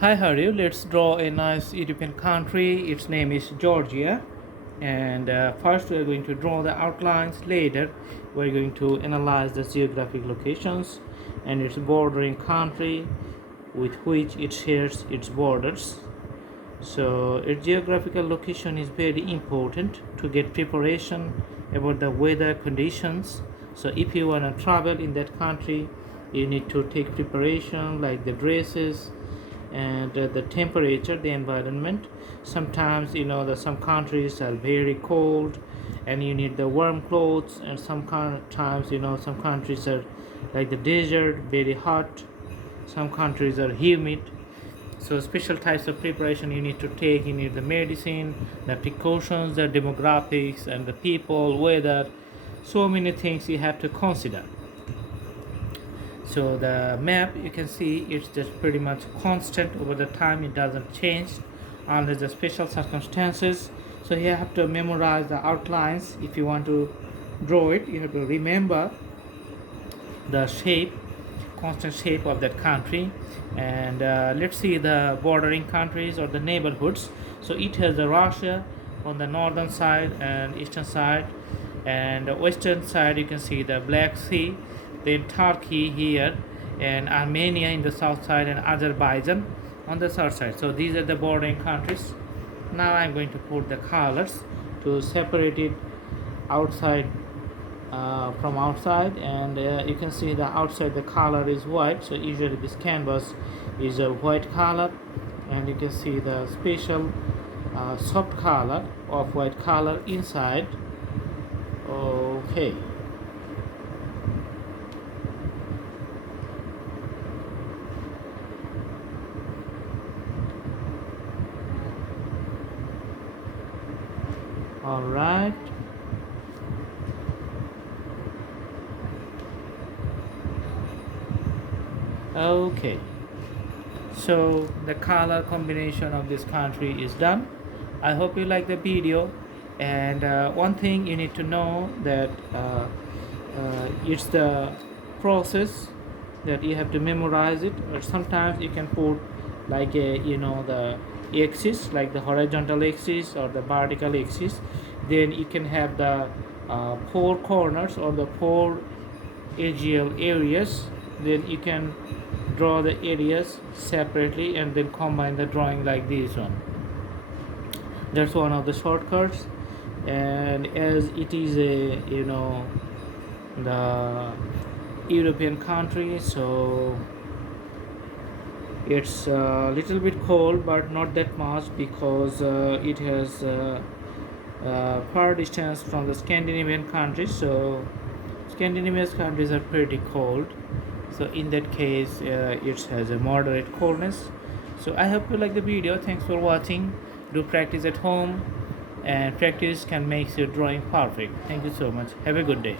Hi, how are you? Let's draw a nice European country. Its name is Georgia. And first, we are going to draw the outlines. Later, we're going to analyze the geographic locations and its bordering country with which it shares its borders. So, its geographical location is very important to get preparation about the weather conditions. So, if you want to travel in that country, you need to take preparation like the dresses and the temperature, the environment. Sometimes some countries are very cold and you need the warm clothes, and sometimes some countries are like the desert, very hot. Some countries are humid. So special types of preparation you need to take. You need the medicine, the precautions, the demographics, and the people, weather. So many things you have to consider. So the map, you can see it's just pretty much constant over the time. It doesn't change unless the special circumstances. So you have to memorize the outlines. If you want to draw it, you have to remember the shape, constant shape of that country. And let's see the bordering countries or the neighborhoods. So it has the Russia on the northern side and eastern side, and the western side you can see the Black Sea, then Turkey here, and Armenia in the south side, and Azerbaijan on the south side. So these are the bordering countries. Now I'm going to put the colors to separate it outside from outside, and you can see the outside the color is white. So usually this canvas is a white color, and you can see the special soft color of white color inside. Okay. All right. Okay. So the color combination of this country is done. I hope you like the video. And one thing you need to know that it's the process that you have to memorize it. Or sometimes you can put like a the axis, like the horizontal axis or the vertical axis. Then you can have the four corners or the four axial areas. Then you can draw the areas separately and then combine the drawing like this one. That's one of the shortcuts. And as it is a the European country, so it's a little bit cold but not that much, because it has far distance from the Scandinavian countries. So Scandinavian countries are pretty cold. So in that case it has a moderate coldness. So I hope you like the video. Thanks for watching. Do practice at home, and practice can make your drawing perfect. Thank you so much. Have a good day.